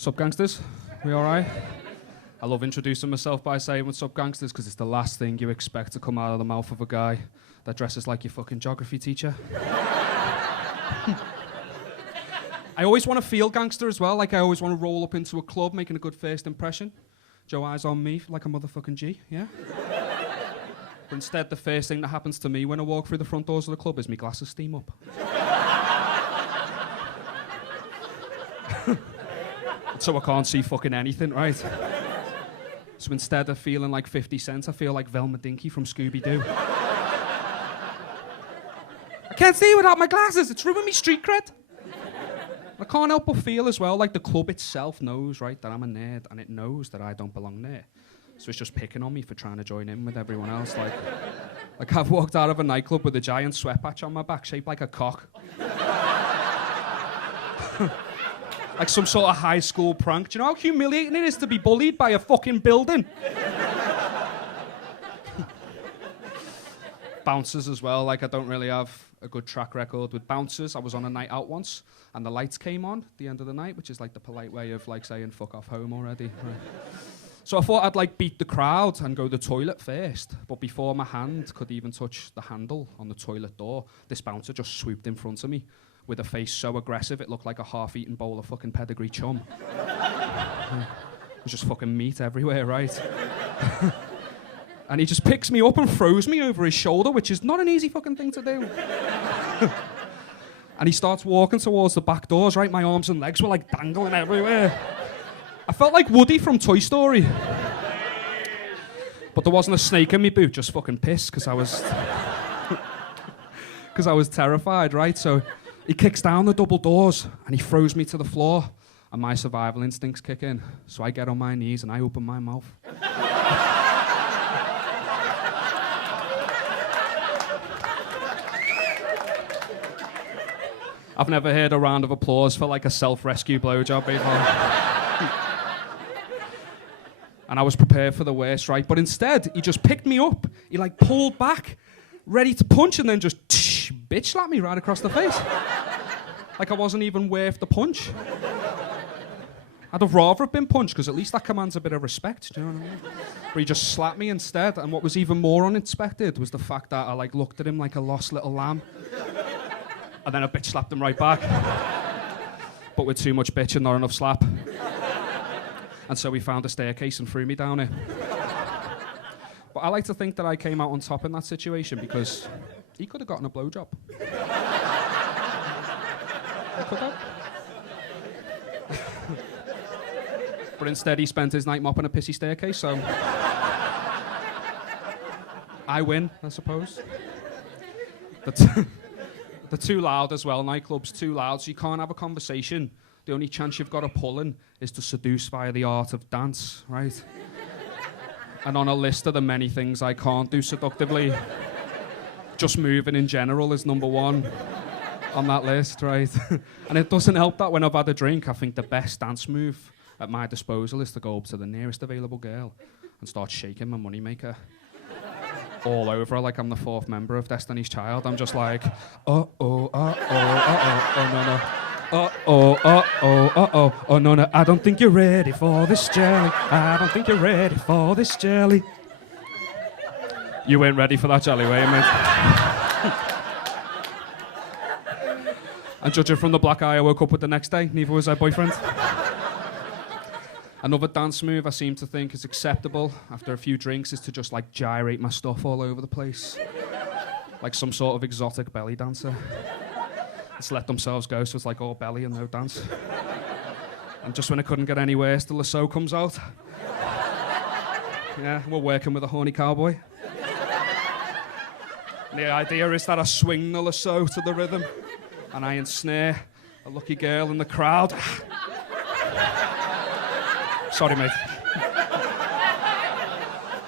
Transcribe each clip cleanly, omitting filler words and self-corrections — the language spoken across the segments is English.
Sup gangsters, we alright? I love introducing myself by saying what's up gangsters because it's the last thing you expect to come out of the mouth of a guy that dresses like your fucking geography teacher. I always want to feel gangster as well, like I always want to roll up into a club making a good first impression. Joe eyes on me like a motherfucking G, yeah? But instead the first thing that happens to me when I walk through the front doors of the club is my glasses steam up. So I can't see fucking anything, right? So instead of feeling like 50 Cent, I feel like Velma Dinky from Scooby-Doo. I can't see without my glasses, it's ruining me street cred. I can't help but feel as well like the club itself knows, right, that I'm a nerd, and it knows that I don't belong there. So it's just picking on me for trying to join in with everyone else. Like I've walked out of a nightclub with a giant sweat patch on my back shaped like a cock. Like some sort of high school prank. Do you know how humiliating it is to be bullied by a fucking building? Bouncers as well, like I don't really have a good track record with bouncers. I was on a night out once and the lights came on at the end of the night, which is like the polite way of like saying fuck off home already. Right. So I thought I'd like beat the crowd and go to the toilet first, but before my hand could even touch the handle on the toilet door, this bouncer just swooped in front of me with a face so aggressive it looked like a half-eaten bowl of fucking pedigree chum. It was just fucking meat everywhere, right? And he just picks me up and throws me over his shoulder, which is not an easy fucking thing to do. And he starts walking towards the back doors, right? My arms and legs were like dangling everywhere. I felt like Woody from Toy Story. But there wasn't a snake in me boot, just fucking piss, because I was terrified, right? So he kicks down the double doors and he throws me to the floor, and my survival instincts kick in. So I get on my knees and I open my mouth. I've never heard a round of applause for like a self-rescue blowjob before. And I was prepared for the worst, right? But instead, he just picked me up. He like pulled back, ready to punch, and then just bitch slapped me right across the face. Like I wasn't even worth the punch. I'd have rather have been punched, because at least that commands a bit of respect, do you know what I mean? But he just slapped me instead, and what was even more unexpected was the fact that I like looked at him like a lost little lamb. And then I bitch slapped him right back. But with too much bitch and not enough slap. And so we found a staircase and threw me down it. But I like to think that I came out on top in that situation because he could have gotten a blowjob. He could have. But instead he spent his night mopping a pissy staircase, so I win, I suppose. They're too loud as well, nightclubs too loud, so you can't have a conversation. The only chance you've got of pulling is to seduce via the art of dance, right? And on a list of the many things I can't do seductively, just moving in general is number one on that list, right? And it doesn't help that when I've had a drink, I think the best dance move at my disposal is to go up to the nearest available girl and start shaking my moneymaker all over her like I'm the fourth member of Destiny's Child. I'm just like, oh no, oh no, I don't think you're ready for this jelly. I don't think you're ready for this jelly. You weren't ready for that jelly, were you, mate? And judging from the black eye I woke up with the next day, neither was her boyfriend. Another dance move I seem to think is acceptable after a few drinks is to just like gyrate my stuff all over the place. Like some sort of exotic belly dancer. Just let themselves go, so it's like all belly and no dance. And just when it couldn't get any worse, the lasso comes out. Yeah, we're working with a horny cowboy. And the idea is that I swing the lasso to the rhythm and I ensnare a lucky girl in the crowd. Sorry, mate.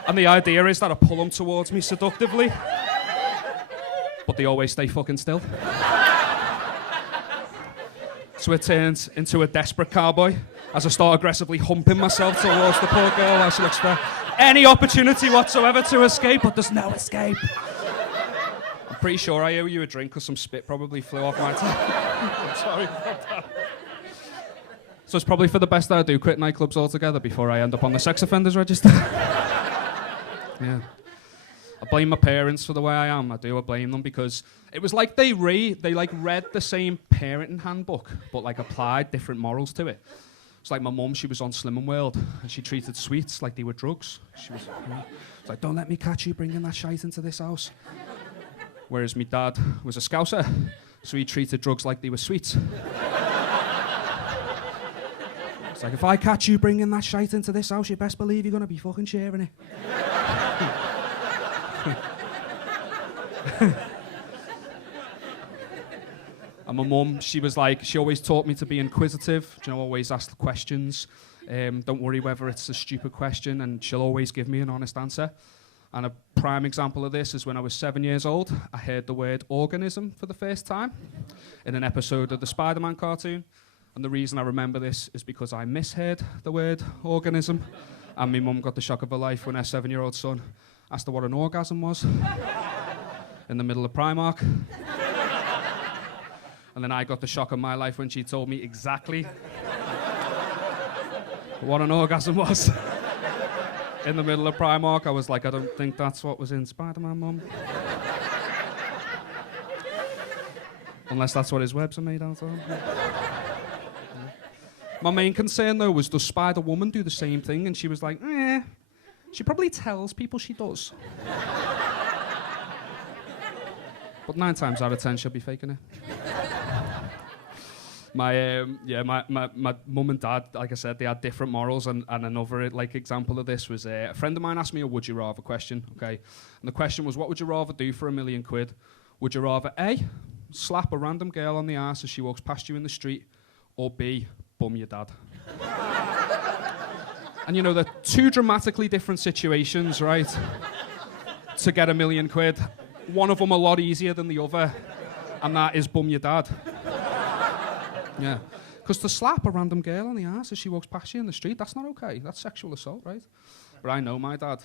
And the idea is that I pull them towards me seductively, but they always stay fucking still. So it turns into a desperate cowboy as I start aggressively humping myself towards the poor girl as she looks for any opportunity whatsoever to escape, but there's no escape. I'm pretty sure I owe you a drink because some spit probably flew off my tongue. I'm sorry about that. So it's probably for the best that I do quit nightclubs altogether before I end up on the sex offenders register. Yeah. I blame my parents for the way I am. I blame them because it was like they read the same parenting handbook, but like applied different morals to it. It's like my mum, she was on Slimming World, and she treated sweets like they were drugs. She was, it's like, don't let me catch you bringing that shite into this house. Whereas my dad was a Scouser, so he treated drugs like they were sweets. It's like, if I catch you bringing that shite into this house, you best believe you're gonna be fucking sharing it. And my mum, she always taught me to be inquisitive, always ask questions. Don't worry whether it's a stupid question, and she'll always give me an honest answer. And a prime example of this is when I was 7 years old, I heard the word organism for the first time in an episode of the Spider-Man cartoon. And the reason I remember this is because I misheard the word organism. And my mum got the shock of her life when her 7-year-old son asked her what an orgasm was in the middle of Primark. And then I got the shock of my life when she told me exactly what an orgasm was in the middle of Primark. I was like, I don't think that's what was in Spider-Man, Mum. Unless that's what his webs are made out of. My main concern, though, was does Spider-Woman do the same thing? And she was like, she probably tells people she does. But 9 times out of 10, she'll be faking it. My mum and dad, like I said, they had different morals, and another example of this was a friend of mine asked me a would you rather question, okay? And the question was, what would you rather do for £1 million? Would you rather A, slap a random girl on the arse as she walks past you in the street, or B, bum your dad? And they're 2 dramatically different situations, right? To get £1 million. One of them a lot easier than the other, and that is bum your dad. Yeah, because to slap a random girl on the ass as she walks past you in the street, that's not okay. That's sexual assault, right? But I know my dad.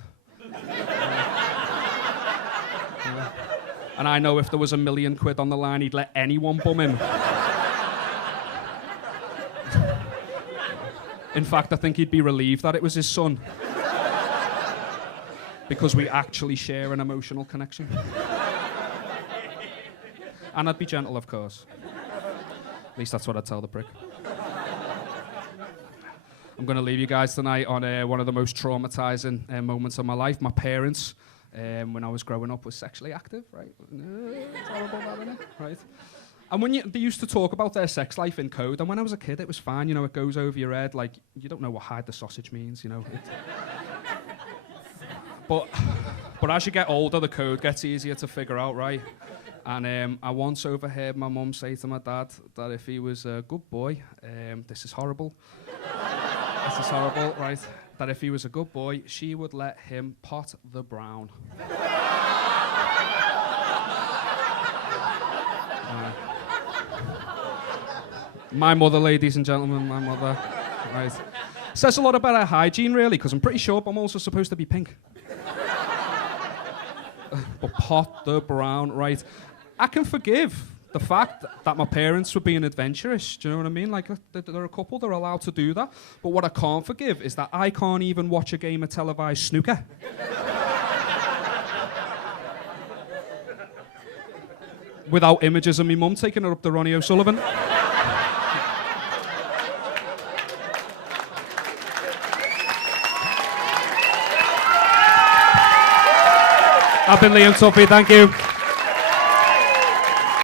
Yeah. And I know if there was £1 million on the line, he'd let anyone bum him. In fact, I think he'd be relieved that it was his son. Because we actually share an emotional connection. And I'd be gentle, of course. At least that's what I'd tell the prick. I'm going to leave you guys tonight on one of the most traumatizing moments of my life. My parents, when I was growing up, was sexually active, right? It's horrible, that, isn't it? Right? And when they used to talk about their sex life in code, and when I was a kid, it was fine, it goes over your head, like, you don't know what hide the sausage means, But as you get older, the code gets easier to figure out, right? And I once overheard my mum say to my dad that if he was a good boy, this is horrible, right? That if he was a good boy, she would let him pot the brown. My mother, ladies and gentlemen, my mother, right? Says a lot about her hygiene, really, because I'm pretty sure I'm also supposed to be pink. But pot the brown, right? I can forgive the fact that my parents were being adventurous. Do you know what I mean? Like, they're a couple, they're allowed to do that. But what I can't forgive is that I can't even watch a game of televised snooker. Without images of me mum taking her up to Ronnie O'Sullivan. I've been Liam Tuffy, thank you.